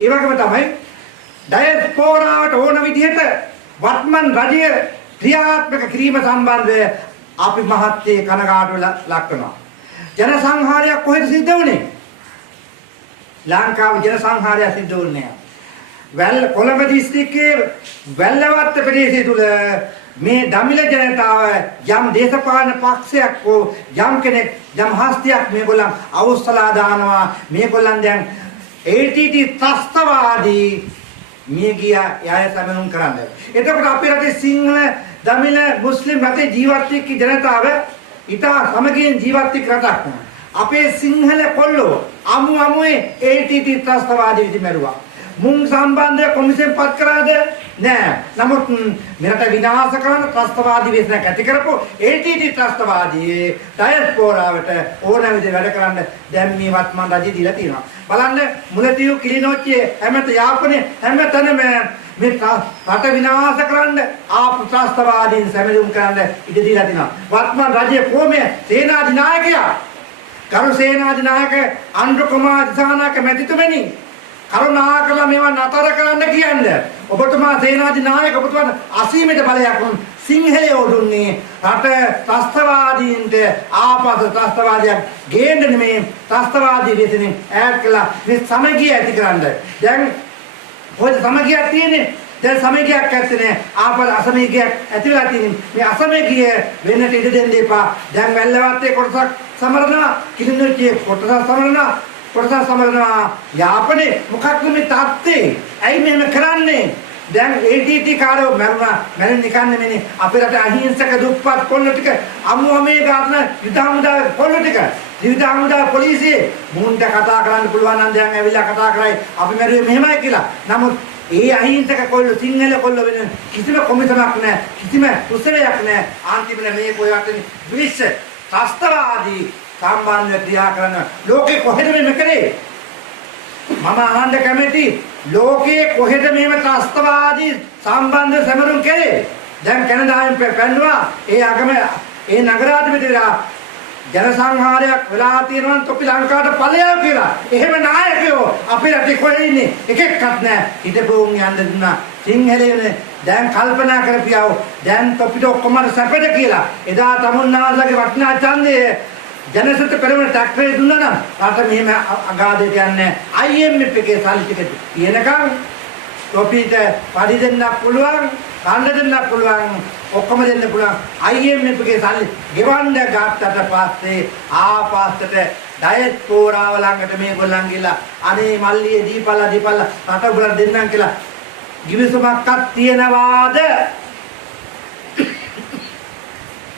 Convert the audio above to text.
ඒ වගේම තමයි ඩයස්පෝරාවට ඕන විදිහට වත්මන් රජය ක්‍රියාත්මක කිරීම සම්බන්ධව අපි මහත්යේ කනගාටුව ලක් කරනවා. ජන සංහාරයක් කොහෙද සිද්ධ වුනේ? ලංකාවේ ජන සංහාරයක් සිද්ධ වුණේ නැහැ. කොළඹ දිස්ත්‍රික්කයේ වැල්ලවත්ත ප්‍රදේශය තුල මේ දමිළ ජනතාව යම් දේශපාලන පක්ෂයක් හෝ යම් කෙනෙක් යම් හස්තියක් මේගොල්ලන් අවුස්සලා දානවා. මේගොල්ලන් දැන් ATT ත්‍රස්තවාදී මේ ගියා යය සමනුම් කරන්නේ. එතකොට අපේ රටේ සිංහල දමිළ මුස්ලිම් රටේ ජීවත් වෙච්ච ජනතාව ඉතා සමගියෙන් ජීවත් වෙච්ච රටක්. අපේ සිංහල කොල්ලෝ අමුවේ ATT ත්‍රස්තවාදී විදි මරුවා. මුන් සම්බන්ධ කොමිසම් පත් කරාද? නෑ. නමුත් මෙරට විනාශ කරන ත්‍රස්තවාදී වෙස්නක් ඇති කරපො ATT ත්‍රස්තවාදී ඩයස්පෝරාවට ඕන විදිහට වැඩ කරන්න දැන් මේ වත්මන් රජය දීලා තියෙනවා. බලන්න මුලතියු කිලිනොච්චියේ හැමත යාපනයේ හැමතැනම මේ රට විනාශ කරන්න ආපු ත්‍රස්තවාදීන් සැමදුම් කරන්න ඉඩ දීලා තියෙනවා. වත්මන් රජයේ කොමේ සේනාධිනායකයා ගරු සේනාධිනායක අනුර කුමාර දිසානායක මැතිතුමනි කරුණාකරලා මේවා නතර කරන්න කියන්නේ. ඔබතුමා සේනාධිනායක ඔබතුමාට අසීමිත බලයක් සිංහලයෝ දුන්නේ රට ත්‍රස්තවාදීන්ට ආපසු ත්‍රස්තවාදයක් ගේන්න නෙමෙයි ත්‍රස්තවාදී විසින් ඈඩ් කළා මේ සමගිය ඇති කරන්න. දැන් කොහෙද සමගියක් තියෙන්නේ? දැන් සමගියක් ඇත්තේ ආපසු අසමගියක් ඇති වෙලා තියෙන්නේ. මේ අසමගිය වෙන්නට ඉඩ දෙන්න එපා. දැන් වැල්ලවත්තේ කොටසක් සමරනවා, කිලිනොච්චියේ කොටසක් සමරනවා. කොටස සමරනවා යාපනේ මොකක්ද මේ තාත්තේ? ඇයි මෙහෙම කරන්නේ? දැන් ATT කාරෝ මරුණා මැරෙන්න නිකන් නෙමෙයි අපේ රට අහිංසක දුප්පත් කොල්ල ටික අමුමේ ගාන යුද හමුදා කොල්ල ටික යුද හමුදා පොලිසිය මුන්ට කතා කරන්න පුළුවන් නම් දැන් ඇවිල්ලා කතා කරයි අපි මැරුවේ මෙහෙමයි කියලා. නමුත් ඒ අහිංසක කොල්ල සිංහල කොල්ල වෙන කිසිම කොමිසමක් නැහැ, කිසිම උත්සවයක් නැහැ. අන්තිමට මේ කොයිවත් විශ්ව ත්‍රස්තවාදී සම්බන්ධ ක්‍රියා කරන ලෝකේ කොහෙද මේ කරේ? මම අහන්න කැමති ලෝකයේ කොහෙද මේව ත්‍රස්තවාදී සම්බන්ධ සමරුම් කරේ? දැන් කැනඩාවෙන් පැන්නුවා ඒ අගම ඒ නගරාධිපතිලා ජන සංහාරයක් වෙලා තියෙනවා නම් තොපි ලංකාවට ඵලයව කියලා. එහෙම නායකයෝ අපේ රටේ කොහෙද ඉන්නේ? එකෙක්වත් නැහැ. හිටපුන් යන්න දුන්නා. සිංහලයේ දැන් කල්පනා කරපියව දැන් තොපිට ඔක්කොම සැපද කියලා. එදා තමුන්නාලගේ වටිනා ඡන්දයේ ජනසත පෙරමුණ ටැක්ටරේ දුන්නා නම් රට මෙහෙම අගාධයට යන්නේ. IMF එකේ සල්ලි ටික තියෙනකම් තොපිට පඩි දෙන්න පුළුවන්, කන්න දෙන්න පුළුවන්, ඔක්කොම දෙන්න පුළුවන්. IMF එකේ සල්ලි ගෙවන්න ගත්තට පස්සේ ආපස්සට ඩයස්පෝරාව ළඟට මේගොල්ලන් ගිහලා අනේ මල්ලියේ දීපල්ලා රට උඹලා දෙන්නම් කියලා ගිවිසුමක්වත් තියනවාද?